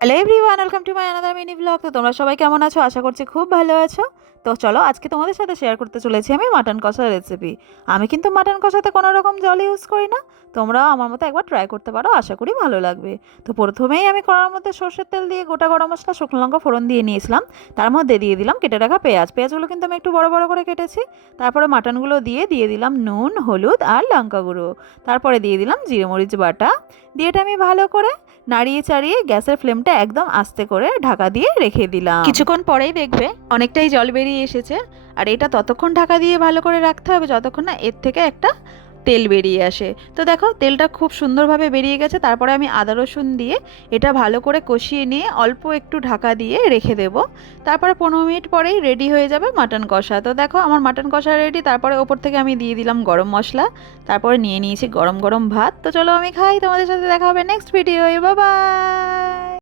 Hello everyone, welcome to my another mini blog. তো তোমরা সবাই কেমন আছো? আশা করছি খুব ভালো আছো। তো চলো আজকে তোমাদের সাথে শেয়ার করতে চলেছি আমি মাটন কষার রেসিপি। আমি কিন্তু মাটন কষাতে কোনো রকম জল ইউজ করি না। তোমরাও আমার মতো একবার ট্রাই করতে পারো, আশা করি ভালো লাগবে। তো প্রথমেই আমি কড়ার মধ্যে সর্ষের তেল দিয়ে গোটা গরম মশলা, শুকনো লঙ্কা ফোড়ন দিয়ে নিয়েছিলাম। তার মধ্যে দিয়ে দিলাম কেটে রাখা পেঁয়াজগুলো কিন্তু আমি একটু বড় বড় করে কেটেছি। তারপরে মাটনগুলো দিয়ে দিলাম নুন, হলুদ আর লঙ্কা গুঁড়ো। তারপরে দিয়ে দিলাম জিরে মরিচ বাটা। দিয়ে এটা আমি ভালো করে নাড়িয়ে চাড়িয়ে গ্যাসের ফ্লেমটা একদম আস্তে করে ঢাকা দিয়ে রেখে দিলাম। কিছুক্ষণ পরেই দেখবে অনেকটাই জল বেরিয়ে এসেছে। আর এটা ততক্ষণ ঢাকা দিয়ে ভালো করে রাখতে হবে যতক্ষণ না এর থেকে একটা তেল বেরিয়ে আসে। তো দেখো তেলটা খুব সুন্দরভাবে বেরিয়ে গেছে। তারপরে আমি আদা রসুন দিয়ে এটা ভালো করে কষিয়ে নিয়ে অল্প একটু ঢাকা দিয়ে রেখে দেব। তারপরে 15 মিনিট পরেই রেডি হয়ে যাবে মাটন কষা। তো দেখো আমার মাটন কষা রেডি। তারপরে ওপর থেকে আমি দিয়ে দিলাম গরম মশলা। তারপরে নিয়ে নিয়েছি গরম গরম ভাত। তো চলো আমি খাই, তোমাদের সাথে দেখা হবে নেক্সট ভিডিও। Bye bye.